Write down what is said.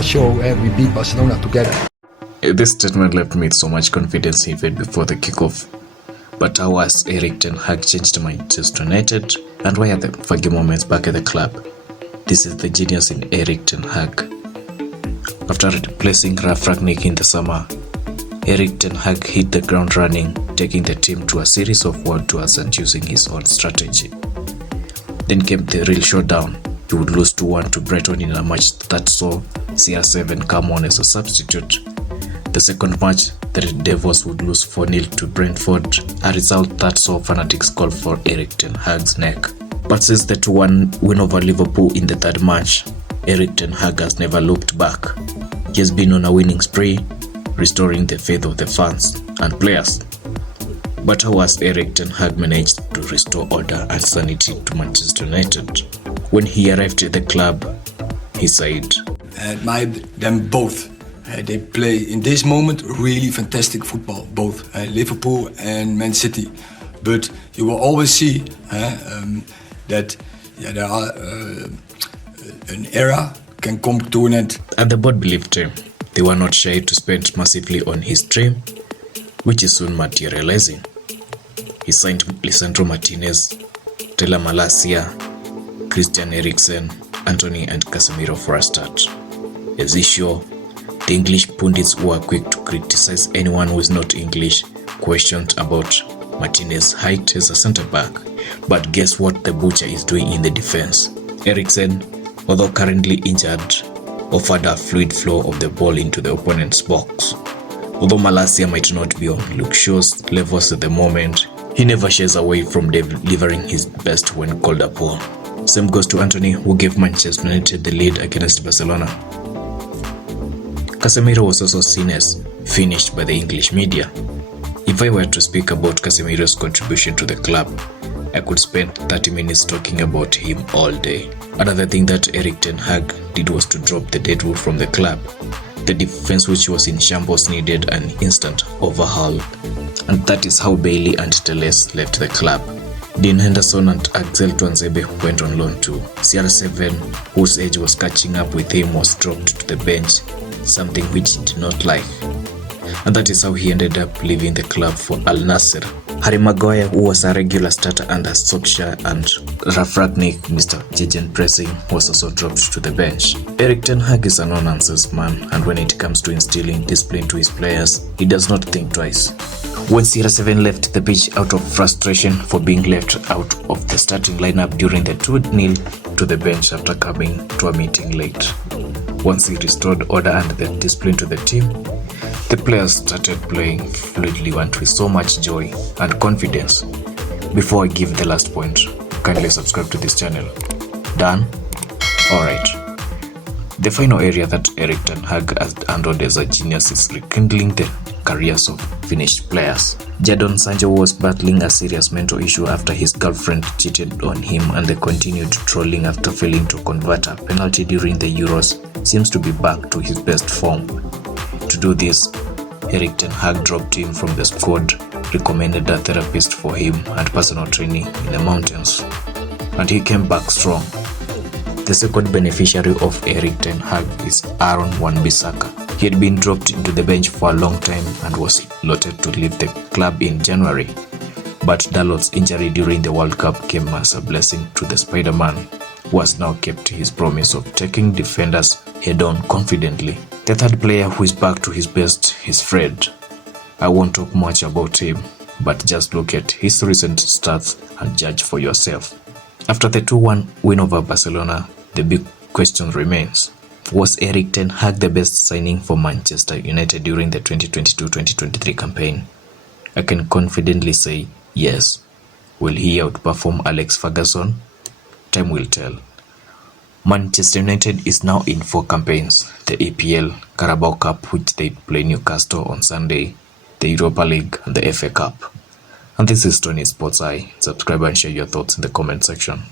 show we beat Barcelona together. This statement left me with so much confidence even before the kickoff. But how has Erik Ten Hag changed Manchester United, and why are the foggy moments back at the club? This is the genius in Erik Ten Hag. After replacing Ralf Rangnick in the summer, Erik Ten Hag hit the ground running, taking the team to a series of world tours and using his own strategy. Then came the real showdown. He would lose 2-1 to Brighton in a match that saw CR7 come on as a substitute. The second match, the Red Devils would lose 4-0 to Brentford, a result that saw fanatics call for Erik Ten Hag's neck. But since the 2-1 win over Liverpool in the third match, Erik Ten Hag has never looked back. He has been on a winning spree, restoring the faith of the fans and players. But how has Erik Ten Hag managed to restore order and sanity to Manchester United? When he arrived at the club, he said, I admire them both. They play in this moment really fantastic football, both Liverpool and Man City. But you will always see that there are an era can come to an end. And the board believed him. They were not shy to spend massively on his dream, which is soon materializing. He signed Lisandro Martinez, Taylor Malacia, Christian Eriksen, Anthony and Casemiro for a start. As usual, the English pundits who are quick to criticize anyone who is not English questioned about Martinez's height as a centre-back. But guess what the butcher is doing in the defense? Eriksen, although currently injured, offered a fluid flow of the ball into the opponent's box. Although Malacia might not be on luxurious levels at the moment, he never shies away from delivering his best when called upon. Same goes to Anthony, who gave Manchester United the lead against Barcelona. Casemiro was also seen as finished by the English media. If I were to speak about Casemiro's contribution to the club, I could spend 30 minutes talking about him all day. Another thing that Erik Ten Hag did was to drop the deadwood from the club. The defense, which was in shambles, needed an instant overhaul, and that is how Bailey and Teles left the club. Dean Henderson and Axel Tuanzebe went on loan too. CR7, whose age was catching up with him, was dropped to the bench, something which he did not like. And that is how he ended up leaving the club for Al Nassr. Harry Maguire, who was a regular starter under Solskjaer and Ralf Rangnick, Mr. Gegen Pressing, was also dropped to the bench. Erik Ten Hag is a no-nonsense man, and when it comes to instilling discipline to his players, he does not think twice. When CR7 left the pitch out of frustration for being left out of the starting lineup during the 2-0 to the bench after coming to a meeting late. Once he restored order and the discipline to the team, the players started playing fluidly and with so much joy and confidence. Before I give the last point, kindly subscribe to this channel. Done? Alright. The final area that Erik Ten Hag has handled as a genius is rekindling the careers of finished players. Jadon Sancho was battling a serious mental issue after his girlfriend cheated on him, and the continued trolling after failing to convert a penalty during the Euros seems to be back to his best form. To do this, Erik Ten Hag dropped him from the squad, recommended a therapist for him and personal training in the mountains, and he came back strong. The second beneficiary of Erik Ten Hag is Aaron Wan-Bissaka. He had been dropped into the bench for a long time and was slotted to leave the club in January. But Dalot's injury during the World Cup came as a blessing to the Spider-Man, who has now kept his promise of taking defenders head-on confidently. The third player who is back to his best is Fred. I won't talk much about him, but just look at his recent stats and judge for yourself. After the 2-1 win over Barcelona, the big question remains: was Erik Ten Hag the best signing for Manchester United during the 2022-2023 campaign? I can confidently say yes. Will he outperform Alex Ferguson? Time will tell. Manchester United is now in 4 campaigns: the EPL, Carabao Cup, which they play Newcastle on Sunday, the Europa League and the FA Cup. And this is Tony Sports Eye. Subscribe and share your thoughts in the comment section.